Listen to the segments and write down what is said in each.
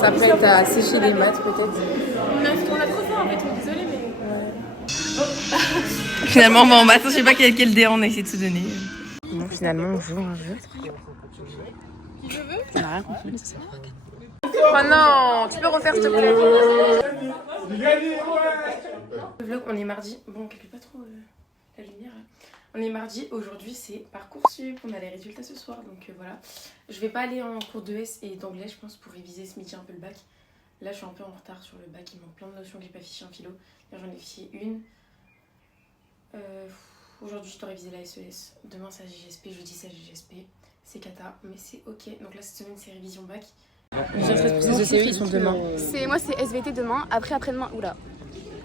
Ça prête à sécher les maths peut-être. On a trop faim en fait, désolé mais... Finalement, bon, bah, attends, je sais pas quel dé on a essayé de se donner. Bon, finalement, on joue un jeu. Qui je veux? On n'a rien compris. Oh non, tu peux refaire s'il te plaît. Le vlog, on est mardi. Bon, on calcule pas trop la lumière. On est mardi, aujourd'hui c'est Parcoursup, on a les résultats ce soir, donc voilà. Je vais pas aller en cours de S et d'anglais, je pense, pour réviser ce midi un peu le bac. Là, je suis un peu en retard sur le bac, il manque plein de notions que j'ai pas fichées en philo. J'en ai fiché une. Aujourd'hui, je dois réviser la SES. Demain, c'est la GGSP, jeudi, c'est la GGSP. C'est cata, mais c'est ok. Donc là, cette semaine, c'est révision bac. Les ECE, ils sont demain. Moi, c'est SVT demain, après-demain, oula.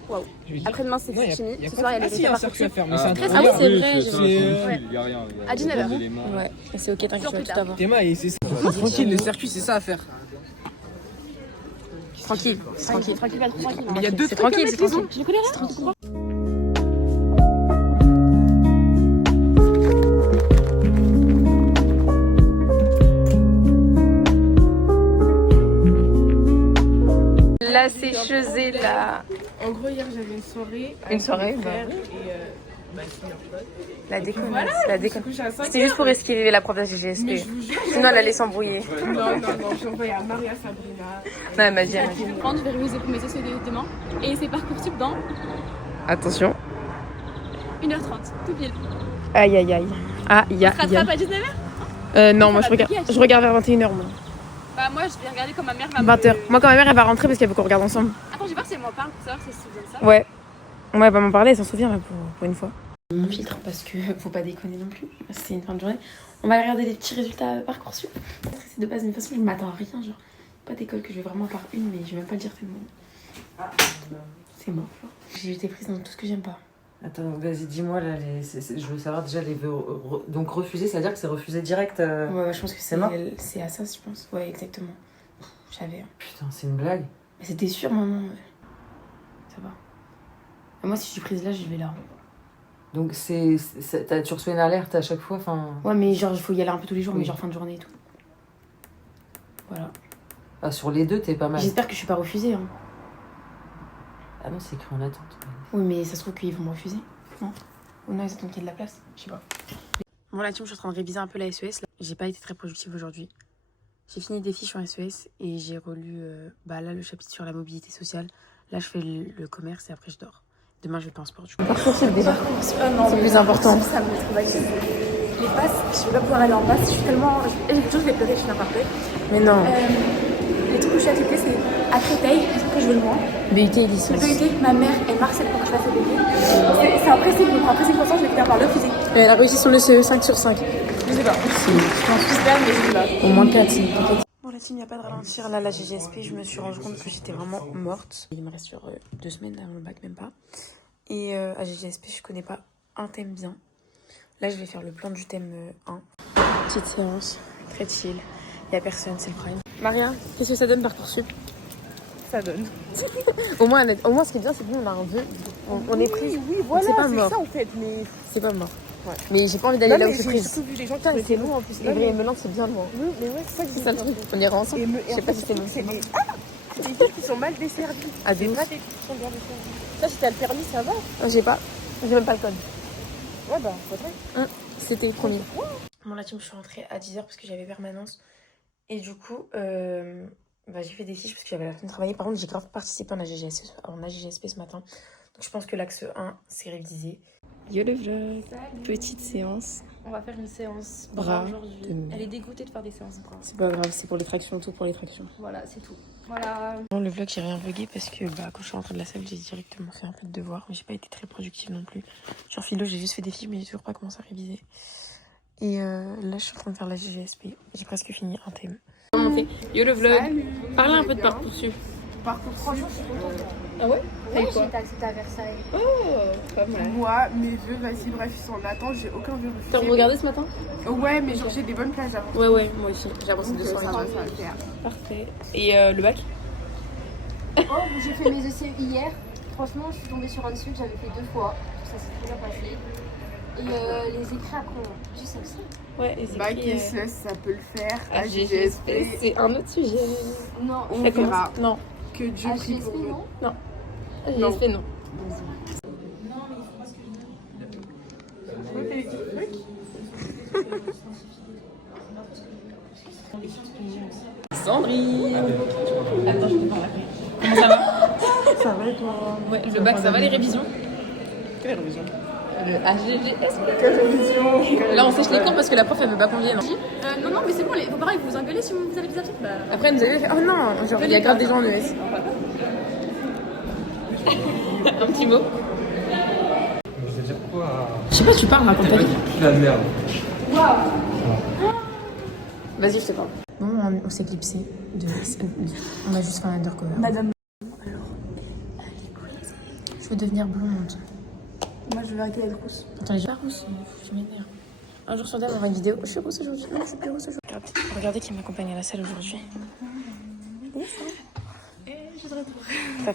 Waouh. Après-demain, c'est chimie. Ce soir, il y a les résultats Parcoursup. Ah oui, c'est vrai. À 19h. Ouais, c'est ok, t'inquiète, je vais tout avoir. Théma, c'est ça. Tranquille, le circuit, c'est ça à faire. Tranquille, tranquille. Mais il y a deux c'est tranquille, c'est tranquille. Tu les connais rien? La sécheuse est là. En gros, hier j'avais une soirée. Une soirée, bah. La déconne, voilà, la déconne. C'était juste pour esquiver la prof de la GGSP. Sinon, elle allait s'embrouiller. Non, j'ai envoyé à Maria Sabrina. Non, elle m'a dit. Je vais réviser pour mes SVT demain. Et c'est Parcoursup dans Attention. 1h30, tout pile. Aïe, aïe, aïe. Ah, il y a. Tu rattrapes à 19h? Non, moi je regarde vers 21h. Moi. Bah, moi je vais regarder quand ma mère va 20h. Moi, quand ma mère elle va rentrer parce qu'elle veut qu'on regarde ensemble. Attends, je vais voir si elle m'en parle pour savoir si elle se souvient de ça. Ouais. Ouais, elle va m'en parler, elle s'en souvient là, pour une fois. Mon filtre parce que faut pas déconner non plus. C'est une fin de journée. On va regarder les petits résultats Parcoursup. C'est de base, mais de toute façon, je m'attends à rien. Genre, pas d'école que je vais vraiment par une, mais je vais même pas le dire tellement. C'est mort. J'ai été prise dans tout ce que j'aime pas. Attends, vas-y, dis-moi là, je veux savoir déjà les vœux. Donc refuser, ça veut dire que c'est refusé direct Ouais, je pense que c'est mort. C'est à ça, je pense. Ouais, exactement. J'avais. Putain, c'est une blague. Mais c'était sûr, maman. Ça va. Et moi, si je suis prise là, je vais là. Donc tu reçois une alerte à chaque fois, enfin. Ouais, mais genre, il faut y aller un peu tous les jours, mais genre fin de journée et tout. Voilà. Ah, sur les deux, t'es pas mal. J'espère que je suis pas refusée. Hein. Ah non, c'est écrit en attente. Oui, mais ça se trouve qu'ils vont me refuser. Non. Ou non, ils attendent qu'il y ait de la place. Je sais pas. Bon, là, je suis en train de réviser un peu la SES. Là. J'ai pas été très productive aujourd'hui. J'ai fini des fiches en SES et j'ai relu là, le chapitre sur la mobilité sociale. Là, je fais le commerce et après, je dors. Demain, je vais pas en sport. Parcoursup déjà. C'est plus important. Ça me traumatise. Les passes, je vais pas pouvoir aller en passe. Je suis tellement. Je vais pleurer, je suis n'importe quoi. Mais non. Les trucs que je suis acceptée, c'est à Créteil, les trucs que je veux le moins. BUT et licence. Le BUT, ma mère, elle m'harcèle pour que je fasse le BUT. C'est un pressing, donc après 5%, je vais finir par le refuser. Elle a réussi sur le CE 5 sur 5. Je sais pas. Je pense plus tard, mais je sais pas. Au moins 4, c'est t'inquiète. Bon, la team, il n'y a pas de ralentir. Là, la GGSP, je me suis rendu compte que j'étais vraiment morte. Il me reste sur 2 semaines avant le bac, même pas. Et à GGSP, je connais pas un thème bien. Là, je vais faire le plan du thème 1. Petite séance, très chill. Il n'y a personne, c'est le prime. Maria, qu'est-ce que ça donne Parcoursup? Ça donne. au moins, ce qui est bien, c'est qu'on a un vœu. On est pris. Oui, voilà, c'est pas mort. ça en fait, mais... C'est pas mort. Ouais. Mais j'ai pas envie d'aller là où je suis J'ai prise. surtout vu les gens qui Putain, c'est loin en plus. Les vrais Melun, c'est bien loin. Oui, mais ouais, c'est ça que C'est ça le truc. On ira ensemble. Je sais pas si c'est bon. C'est des filles qui sont mal desservies. Ah, C'est des pas des filles qui sont bien desservies. Ça, si t'as le permis, ça va. J'ai pas. J'ai même pas le code. Ouais, bah, faudrait. C'était le premier. Bon, la team, je suis rentrée à 10h parce que j'avais permanence. Et du coup, j'ai fait des fiches parce que j'avais la fin de travailler. Par contre, j'ai grave participé en AGGSP ce matin. Donc, je pense que l'axe 1, c'est révisé. Yo le vlog. Salut. Petite séance. On va faire une séance Bras bras aujourd'hui. de- Elle est dégoûtée de faire des séances bras. C'est pas grave, c'est pour les tractions, tout pour les tractions. Voilà, c'est tout. Voilà. Bon, le vlog, j'ai rien vlogué parce que quand je suis rentrée de la salle, j'ai directement fait un peu de devoirs. Mais j'ai pas été très productive non plus. Sur philo, j'ai juste fait des fiches, mais j'ai toujours pas commencé à réviser. Et là, je suis en train de faire la GGSP. J'ai presque fini un thème. Yo le vlog. Parlez un peu de Parcoursup. parcours. Franchement, je suis contente. Ah ouais? Ouais, j'ai été acceptée à Versailles. Oh, pas mal. Moi, mes vœux, vas-y, bref, ils sont en attente, j'ai aucun vœu refusé. T'as regardé ce matin? Ouais, mais genre j'ai des bonnes places avant. Ouais, moi aussi. J'ai avancé Donc, 200 ça va le faire. Parfait. Et le bac? Oh, j'ai fait mes ECE hier. Franchement, je suis tombée sur un dessus que j'avais fait 2 fois. Ça s'est très bien passé. Et les écrits après, tu sais aussi. Ouais, les Bac écrits. SES, ça peut le faire. AGSP, c'est un autre sujet. Non, On verra. Non. Que Dieu prie AGSP, pour nous. non. AGSP, non. Sandrine. Attends, je te parle après. Comment ça va? Ça va et toi? Ouais, le bac, ça va, les révisions? Quelle révision? Le AGGSP. Quelle révision? Là, on sèche les cours parce que la prof, elle veut pas qu'on vienne. Non, mais c'est bon, vos parents ils vous engueulez si vous avez des absents. Bah, Après, elle nous avait fait oh non, genre, il y a grave des gens en ES. Un petit mot. Je veux dire quoi? Je sais pas, tu parles, raconte ta vie. La merde. Vas-y, je te parle. Bon, on s'est clipsé. On a juste fait un undercover. Madame. Alors, je veux devenir blonde. Moi, je veux arrêter d'être rousse. Attends, j'ai pas rousse, je m'énerve. Un jour sur deux, on va une vidéo. Je suis rousse aujourd'hui. Non, je suis plus rousse aujourd'hui. Regardez qui m'accompagne à la salle aujourd'hui.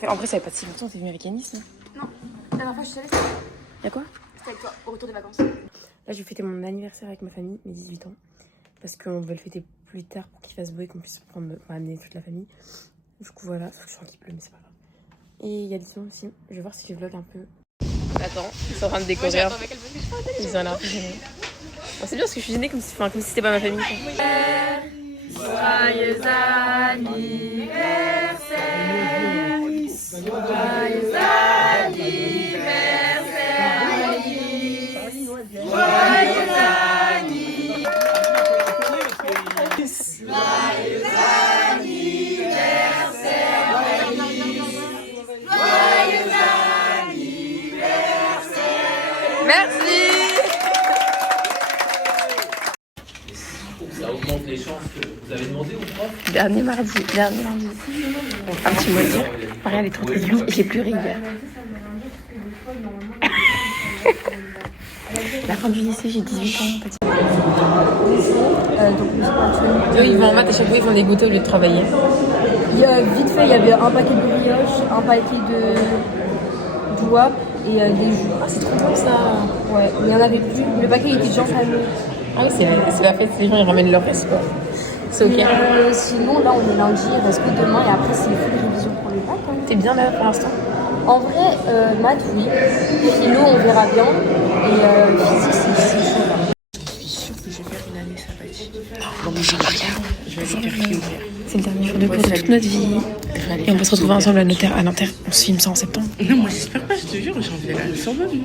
En vrai, ça fait pas si longtemps, t'es venue avec Anis, non? non, la dernière fois je suis allée, Y'a quoi? c'était avec toi, au retour des vacances. Là, je vais fêter mon anniversaire avec ma famille, mes 18 ans. Parce qu'on veut le fêter plus tard pour qu'il fasse beau et qu'on puisse amener toute la famille. Du coup, voilà, sauf que je sens qu'il pleut, mais c'est pas grave. Et il y a des sons aussi. Je vais voir si je vlog un peu. Attends, ils sont en train de découvrir. Ils ont l'air un peu gênés. Bon, c'est bien parce que je suis gênée comme si c'était pas ma famille. Joyeux anniversaire! Joyeux anniversaire! Joyeux Merci. Ça augmente les chances que vous avez demandé au prof. Dernier mardi. Un petit mot à dire. Maria, elle est trop bisous. J'ai pleuré hier. La fin du lycée, j'ai 18 ans. Eux, ils vont en maths et chaque fois, ils font des goûters au lieu de travailler. Vite fait, il y avait un paquet de brioches, un paquet de doigts et des jus. Ah, c'est trop bon ça. Ouais, il y en avait plus. Le paquet était déjà fermé. Ah oui, c'est la fête, les gens ils ramènent leur reste quoi. C'est ok. Sinon, là, on est lundi, il reste que demain et après, c'est full révision pour les bacs. T'es bien là pour l'instant? En vrai, maths, oui. Philo, on verra bien. Et physique, c'est chaud là. Je suis sûre que je vais faire une année sabbatique. Bon, mais je vais aller faire qui ouvrir. C'est le dernier jour de cours de toute notre vie. Et on va se retrouver ensemble à Nanterre. On se filme ça en septembre. Non, moi j'espère pas, je te jure, j'en vais la sur bonne.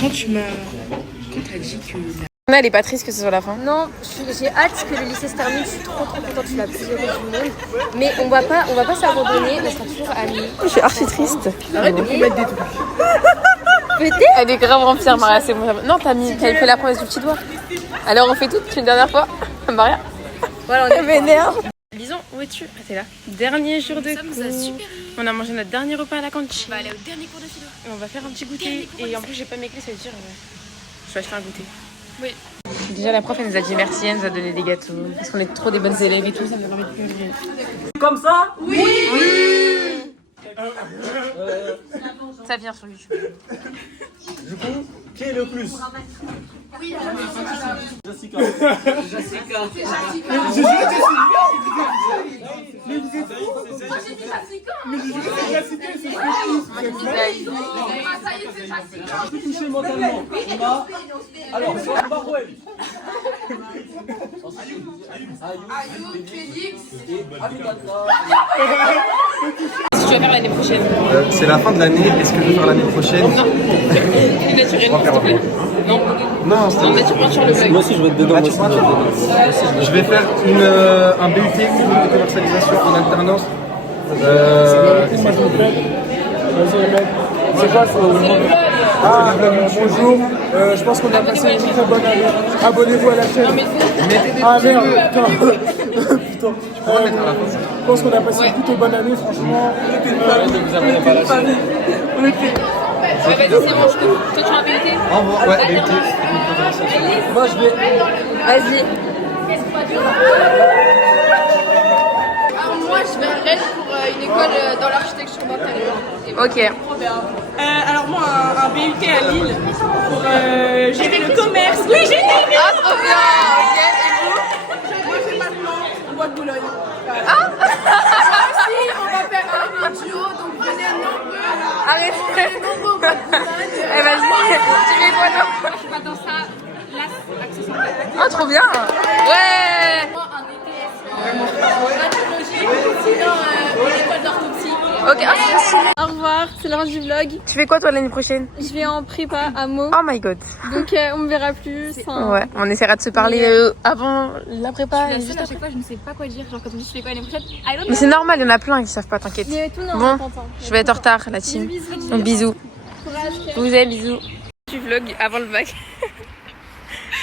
Quand t'as dit que... Elle est pas triste que ce soit la fin. Non, j'ai hâte que le lycée se termine. Je suis trop contente, je suis la plus heureuse du monde. Mais on va pas s'abandonner, on sera toujours amis. Je suis archi triste. Arrête de mettre des trucs. Peut-être. Elle est grave en pierre, Maria, c'est bon. Non, t'as fait la promesse du petit doigt. Alors on fait tout une dernière fois. Maria. Voilà, on m'énerve. Lison, où es-tu? Ah, t'es là. Dernier jour de cours. On a mangé notre dernier repas à la cantine. On va aller au dernier cours de philo. On va faire un petit goûter. Et en plus, j'ai pas mes clés, ça veut dire je vais acheter un goûter. Oui. Déjà, la prof, elle nous a dit merci, elle nous a donné des gâteaux. Parce qu'on est trop des bonnes élèves et tout, ça me permet de pleurer. Comme ça? Oui. Ça vient sur YouTube. Du coup, qui est le plus? Oui, Jessica. Jessica. Touché mentalement. On a... Alors, Barouel. Ayoub, Félix et Aminata. Qu'est-ce que tu vas faire l'année prochaine? C'est la fin de l'année. Est-ce que je vais faire l'année prochaine? Non. Une nature, s'il te plaît. Non. Non, c'est nature sur le blog. Moi aussi, je vais être dedans. Je vais faire un BUT de commercialisation en alternance. C'est quoi ça? Bonjour, je pense qu'on a passé une très bonne année. Abonnez-vous à la chaîne. Ah merde, toi. Tu pourras mettre à la fin. Je pense qu'on a passé une plutôt bonne année, franchement. Ne vous abonnez pas à la chaîne. On était. Vas-y, c'est bon, je peux. Toi, tu as un BUT? Au revoir. Ouais, BUT. Moi, je vais. Vas-y. Alors, moi, je vais à Rennes pour une école dans l'architecture d'intérieur. Ok. Alors moi, un BUT à Lille pour gérer le commerce. Oui, j'ai été. Ah, trop bien. Ok, et vous? Moi, j'ai pas de plan. Bois de Boulogne. Si, on va faire un duo, donc venez nombreux. Arrête. Nombreux au Bois de Boulogne. Eh, vas-y. Tu fais quoi, non? Moi, je vais dans ça, là, accessoire. Oh, trop bien. Ouais. Moi, un BTS radiologie, sinon une école d'orthopsie. Ok, ah, c'est stylé. Au revoir, c'est la fin du vlog. Tu fais quoi, toi, l'année prochaine? Je vais en prépa à Meaux, Oh my god. donc on me verra plus. Enfin, Ouais, on essaiera de se parler avant la prépa. je et suis juste la seule à après. chaque fois, je ne sais pas quoi dire. Genre quand on me dit je fais quoi l'année prochaine, I don't Mais c'est normal, il y en a plein qui savent pas, t'inquiète. Mais tout le monde Bon, est content. je vais être en retard, la team. Donc bisous. Courage. Je vous aime, bisous. Tu vlog avant le bac.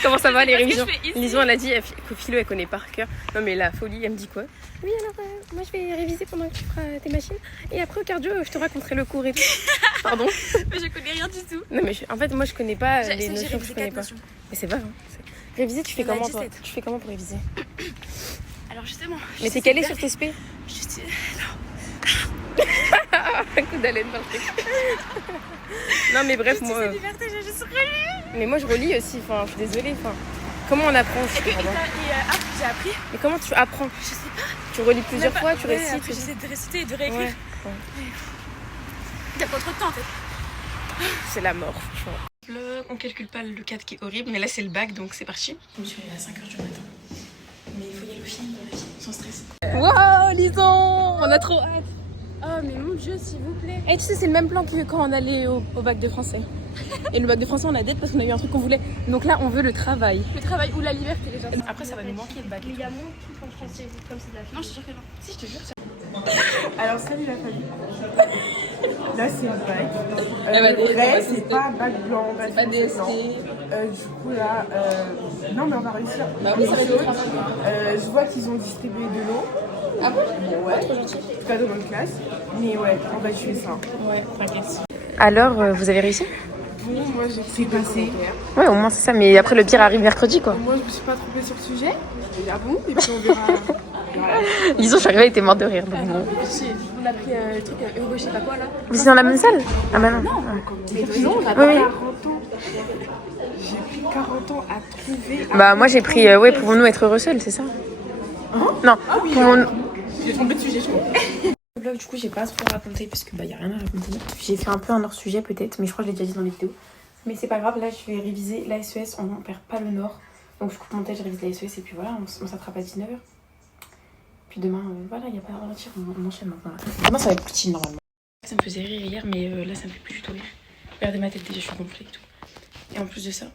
Comment ça va les révisions? Lison elle a dit que Philo elle connaît par cœur. Non mais la folie, elle me dit quoi? Oui alors moi je vais réviser pendant que tu feras tes machines et après au cardio je te raconterai le cours et tout. Pardon? Mais je connais rien du tout. Non mais en fait moi je connais pas les notions que je connais pas. Mais c'est vrai. Hein. Réviser tu fais comment toi? Tu fais comment pour réviser? Alors justement. Mais t'es calé sur tes spé? Je sais. Un coup d'haleine dans le truc. Non mais bref moi. Mais moi je relis aussi, enfin je suis désolée. Enfin, comment on apprend? Je sais pas. J'ai appris. Mais comment tu apprends? Je sais pas. Tu relis plusieurs fois, tu récites. Après j'essaie de réciter et de réécrire. Ouais. T'as pas trop de temps en fait. C'est la mort, franchement. On calcule pas le cadre qui est horrible, mais là c'est le bac donc c'est parti. Je me suis réveillée à 5h du matin. Mais il faut y aller au film dans la vie, sans stress. Waouh, Lison, on a trop hâte. Oh mais mon Dieu, s'il vous plaît. Et tu sais, c'est le même plan que quand on allait au bac de français. Et le bac de français, on a dette parce qu'on a eu un truc qu'on voulait. Donc là, on veut le travail. Le travail ou la liberté déjà. Après, ça va nous manquer le bac. Il y a mon truc en français comme c'est de la. Non, je te jure que non. Si, je te jure. Alors, salut la famille. Là, c'est le bac. va Le vrai, c'est pas bac blanc, bac pas français, DST. non. Du coup, là, non, mais on va réussir. Bah oui, ça va être grave. Je vois qu'ils ont distribué de l'eau. Ah bon? Ouais, en tout cas dans notre classe. Mais ouais, on va tuer ça. Ouais, t'inquiète. Alors, vous avez réussi? Bon, moi, j'ai passé. Ouais, au moins c'est ça. Mais après, le pire arrive mercredi, quoi. Moi, je me suis pas trompée sur le sujet. Et à vous, et puis on verra. Disons, je suis arrivée, elle était morte de rire. Donc bon. On a pris le truc Hugo, je sais pas quoi là. Mais c'est dans la même salle? Ah bah non. Mais non, on a Oui, oui. 40 ans. J'ai pris 40 ans à trouver. Bah moi j'ai pris, ouais, pouvons-nous être heureux seuls, c'est ça? Non, pouvons-nous... J'ai trompé de sujet, je crois. Le vlog, du coup, j'ai pas trop raconté parce que bah y a rien à raconter. J'ai fait un peu un hors sujet peut-être, mais je crois que je l'ai déjà dit dans les vidéos. Mais c'est pas grave, là je vais réviser la SES, on perd pas le nord. Donc je coupe mon tête, je révise la SES et puis voilà, on s'attrape à 19h. Puis demain, voilà, il y a pas à ralentir, on enchaîne maintenant. Demain ça va être plus chill normalement. Ça me faisait rire hier, mais là ça me fait plus du tout rire. Regardez ma tête déjà, je suis gonflée et tout. Et en plus de ça,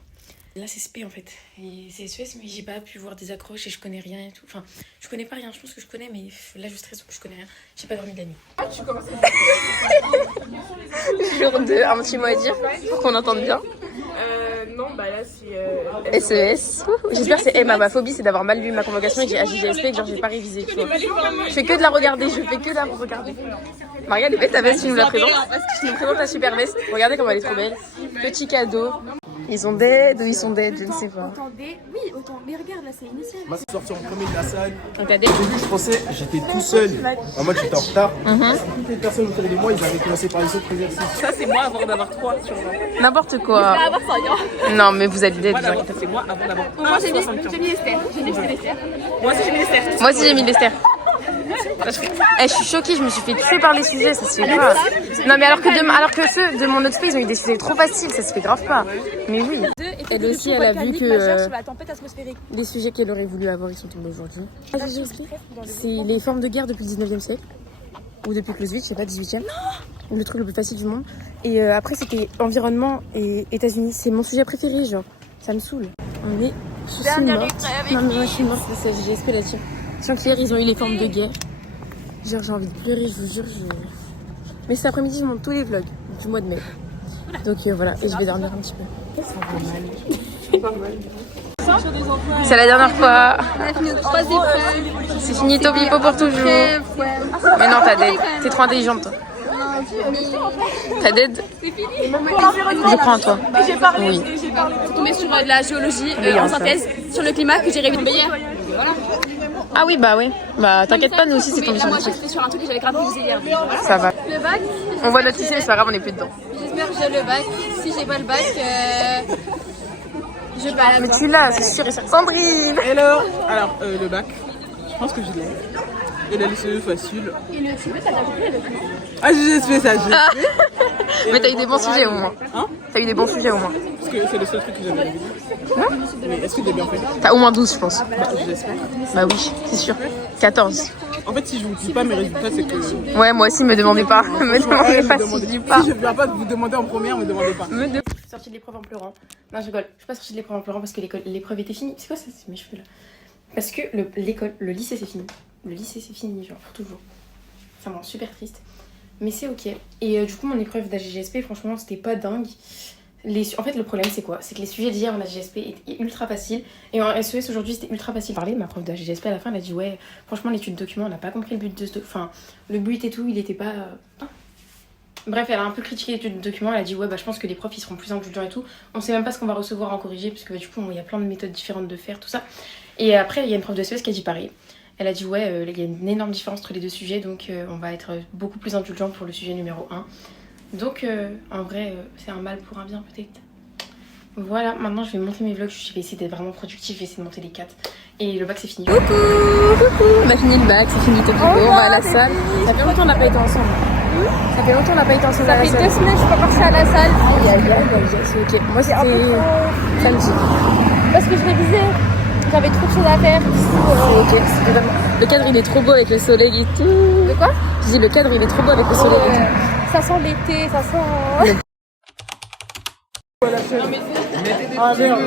là c'est SP en fait. Et c'est SES, mais j'ai pas pu voir des accroches et je connais rien et tout. Enfin, je connais pas rien, je pense que je connais, mais là je stresse donc je connais rien. J'ai pas dormi de la nuit. Jour 2, un petit mot à dire pour qu'on entende bien. Non, bah là c'est. SES. J'espère que c'est ma phobie, c'est d'avoir mal lu ma convocation et que j'ai AJGSP et que genre j'ai pas révisé. Tu vois. Je fais que de la regarder, je fais que de la regarder. Maria, elle est belle ta veste, tu nous la présentes. Tu nous présentes ta super veste. Regardez comme elle est trop belle. Petit cadeau. Ils sont dead ou ils sont dead, je ne sais pas. Autant D, oui, autant. Mais regarde là, c'est initial. Moi, c'est sorti en premier de la salle. Donc t'as des... Au début, je pensais, j'étais tout seul. En mode, j'étais en retard. Toutes les personnes autour de moi, ils avaient commencé par les autres exercices. Ça, c'est moi avant d'avoir 3 sur 20. N'importe quoi. Non, mais vous êtes dead. C'est moi avant d'avoir Moi j'ai mis Esther. J'ai mis Esther. Moi aussi, j'ai mis les certes. Moi aussi j'ai mis l'Esther. Je suis choquée, je me suis fait tuer par les sujets, ça se fait pas. Non mais alors que ceux de mon autre pays ils ont eu des sujets trop faciles, ça se fait grave pas. Mais oui. Elle aussi elle a vu que La tempête atmosphérique. les sujets qu'elle aurait voulu avoir ils sont tombés aujourd'hui. C'est les formes de guerre depuis le 19e siècle. Ou depuis Clausewitz, je sais pas, 18e. Le truc le plus facile du monde. Et après c'était environnement et États-Unis. C'est mon sujet préféré, genre. Ça me saoule. On est sous morte. Non mais moi je suis morte, c'est ça, j'ai GSP là-dessus. Tiens qu'hier ils ont eu les formes de guerre. Genre j'ai envie de pleurer, je vous jure. Mais cet après-midi je monte tous les vlogs du mois de mai. Donc voilà, et je vais dormir un petit peu. Ça va mal. Pas mal. C'est la dernière fois. On a fini nos 3 épreuves. C'est fini Tobipo pour toujours. Mais non, t'as dead. T'es trop intelligente, toi. T'as dead. Je crois en toi. Oui. Je tombée sur de la géologie en synthèse, sur le climat que j'ai révisé hier. Voilà. Ah oui, bah oui. Bah t'inquiète pas, nous aussi c'est tombé sur Moi le truc. j'étais sur un truc que j'avais grave révisé hier. Voilà. Ça va. Le bac. On voit notre lycée, mais c'est pas grave, on est plus dedans. J'espère que j'ai le bac. Si j'ai pas le bac, je passe. Mais tu l'as, c'est sûr et certain. Sandrine. Hello. Alors, le bac, je pense que je l'ai. Et la lycée facile. Et le CV, t'as compris le document? Ah, j'ai fait ça, j'ai fait. Mais t'as eu des bons sujets au moins. Hein? T'as eu des bons sujets au moins. Parce que c'est le seul truc que j'avais révisé. Mais est-ce que j'ai bien fait? T'as au moins 12, je pense. Bah, j'espère. Bah oui, c'est sûr. 14. En fait, si je vous dis pas mes résultats, c'est que... Ouais, moi aussi, me demandez pas. Me demandez pas si je dis pas. Si je viens pas de vous demander en première, me demandez pas. Je suis sortie de l'épreuve en pleurant. Non, je rigole. Je suis pas sortie de l'épreuve en pleurant parce que l'épreuve était finie. C'est quoi ça? C'est mes cheveux là. Parce que le lycée c'est fini. Le lycée c'est fini, genre pour toujours. Ça me rend super triste. Mais c'est ok. Et du coup, mon épreuve d'AGGSP, franchement, c'était pas dingue. En fait, le problème, c'est quoi? C'est que les sujets d'hier en AGGSP étaient ultra faciles. Et en SES, aujourd'hui, c'était ultra facile. Parler, ma prof d'AGGSP, à la fin, elle a dit ouais, franchement, l'étude document, on n'a pas compris le but de ce... Enfin, le but et tout, il était pas... Bref, elle a un peu critiqué l'étude document. Elle a dit ouais, bah je pense que les profs, ils seront plus indulgents et tout. On sait même pas ce qu'on va recevoir en corrigé, parce que bah, du coup, il y a plein de méthodes différentes de faire, tout ça. Et après, il y a une prof de SES qui a dit pareil. Elle a dit ouais, il y a une énorme différence entre les deux sujets, donc on va être beaucoup plus indulgent pour le sujet numéro 1. Donc en vrai, c'est un mal pour un bien peut-être. Voilà, maintenant je vais monter mes vlogs, je vais essayer d'être vraiment productive, je vais essayer de monter les 4. Et le bac c'est fini. Coucou. On a fini le bac, c'est fini Tobipo, on va à la salle. Ça fait longtemps qu'on n'a pas été ensemble. Ça fait longtemps qu'on n'a pas été ensemble. Ça fait 2 semaines que je suis pas partie à la salle. C'est ok. Moi c'était samedi. Parce que je révisais. J'avais trop de choses à faire. C'est ok, c'est totalement... Le cadre il est trop beau avec le soleil et tout. De quoi? Je dis le cadre il est trop beau avec le soleil et tout. Ça sent l'été, ça sent... Ah merde.